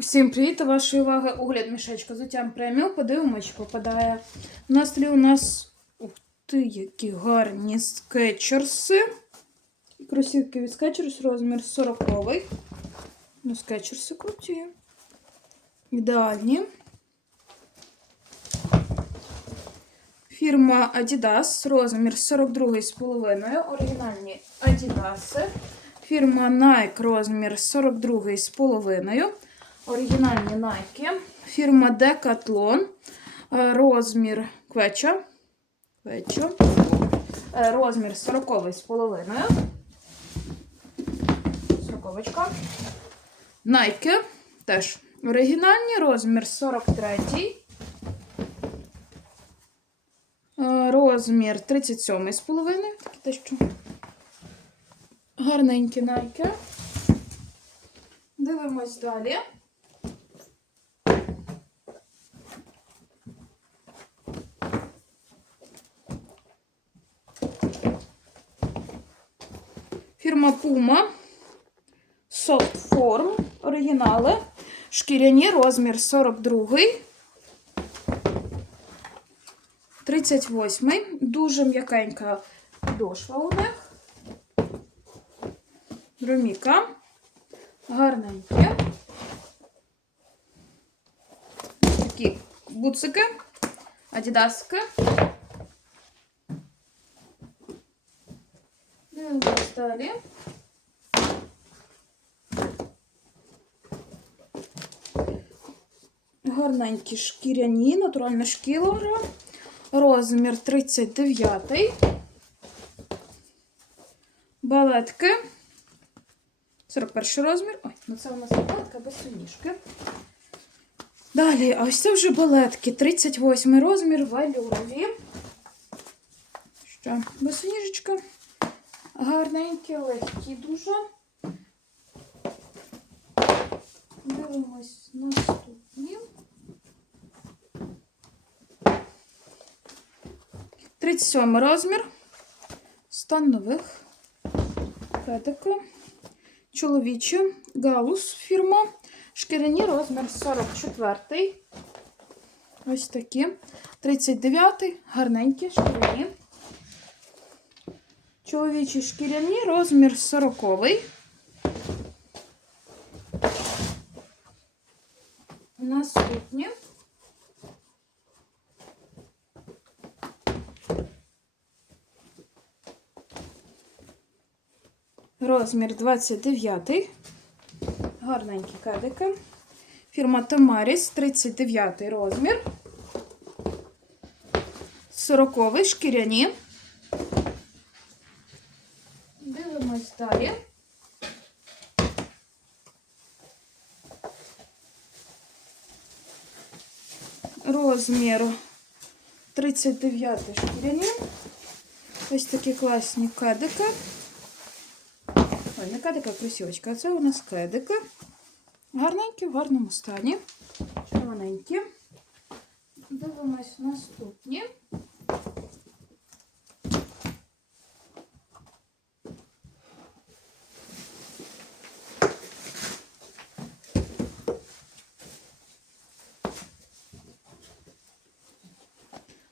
Усім привіт! До вашої уваги огляд мішечка з уттям преміум. Подивимось, попадає. На столі у нас ух ти, які гарні скетчерси. Кросівки від скетчерс, розмір 40 Ну, скетчерси круті. Ідеальні. Фірма Adidas, розмір 42,5. Оригінальні Adidas. Фірма Nike, розмір 42,5. Оригінальні Nike. Фірма Decathlon. е, Розмір квеча. Квечо. Е, Розмір 40,5. Сороковочка. Nike. Теж оригінальні. Розмір 43. Е, Розмір 37,5. Такі що гарненькі Nike. Дивимось далі. Фірма Puma. Form. Оригінали. Шкіряні розмір 42. 38. Дуже м'якенька дошва у них. Роміка. Гарненькі. Такі буцики. Адідаски. Дивимось далі. Гарненькі шкіряні, натуральна шкіра. Розмір 39. Балетки. 41 розмір. Ой, ну це у нас балетка без сумішки. Далі, а ось це вже балетки. 38 розмір, валюрові. Що? Босоніжечка. Гарненькі, легкі дуже. Дивимось наступні. 37 розмір. Стан нових. Петики. Чоловічі. Галус фірма. Шкіряні розмір 44. Ось такі. 39. Гарненькі шкіряні. Чоловічі шкіряні розмір 40. Наступні. Розмір 29. Гарненькі кадики. Фірма Тамаріс, 39 розмір. 40 шкіряні. Дивимось далі. Розмір 39 шкіряні. Ось такі класні кадики. Ой, не кадика, а кросівочка. А це у нас кедики. Гарненькі, в гарному стані. Червоненькі. Дивимось наступні.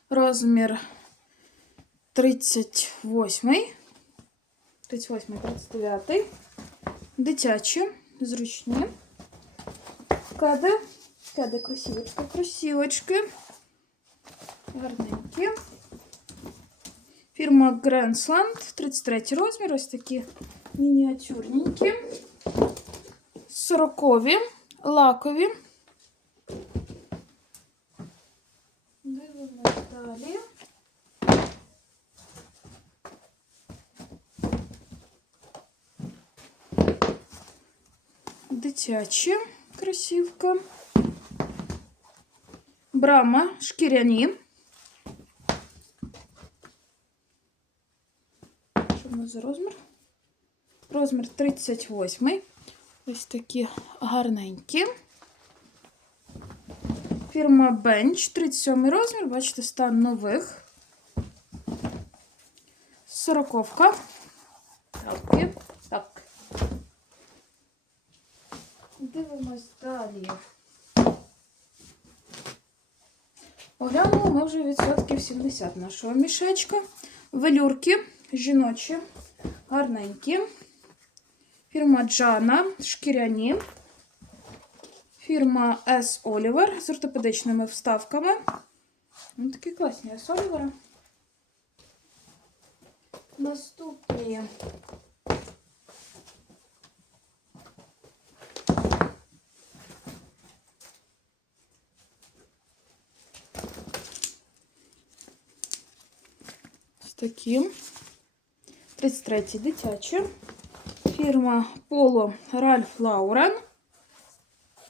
Розмір 38. 38, 39. Дитячі, зручні. Кади. Кади кросівочки, кросівочки. Гарненькі. Фірма Гренсленд. 33 розмір. Ось такі мініатюрненькі. 40 лакові. Дитячі кросівка. Брама шкіряні. Що в нас за розмір? Розмір 38. Ось такі гарненькі. Фірма Bench, 37 розмір, бачите, стан нових. Сороковка. Так, Дивимось далі. Оглянули ми вже відсотків 70 нашого мішечка. Велюрки жіночі, гарненькі. Фірма Джана, шкіряні. Фірма S. Oliver з ортопедичними вставками. Вони такі класні S. Oliver. Наступні. Такі. 33 дитячі. Фірма Polo Ralph Lauren.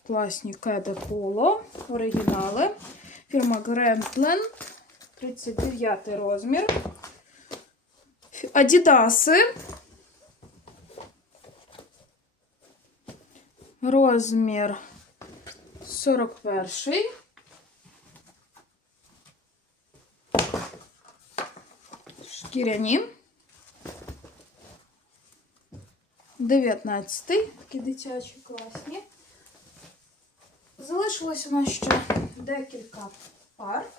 Класні кеди Polo. Оригінали. Фірма Grandland. 39 розмір. Адідаси. Розмір 41. Шкіряні. 19. Такі дитячі класні. Залишилось у нас ще декілька пар.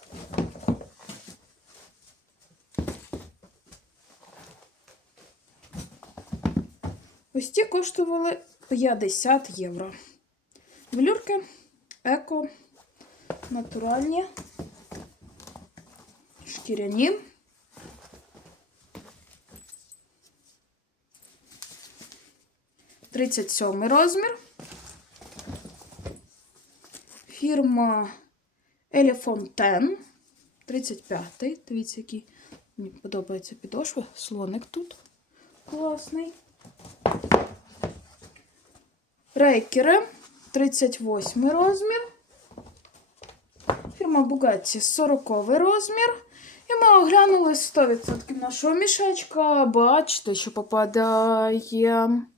Ось ті коштували 50 євро. Велюрки еко, натуральні, шкіряні. Тридцять сьомий розмір. Фірма Елефонтен. 35-й. Дивіться, який мені подобається підошва. Слоник тут класний. Рейкери 38 розмір. Фірма Bugatti 40 розмір. І ми оглянули 100% нашого мішечка. Бачите, що попадає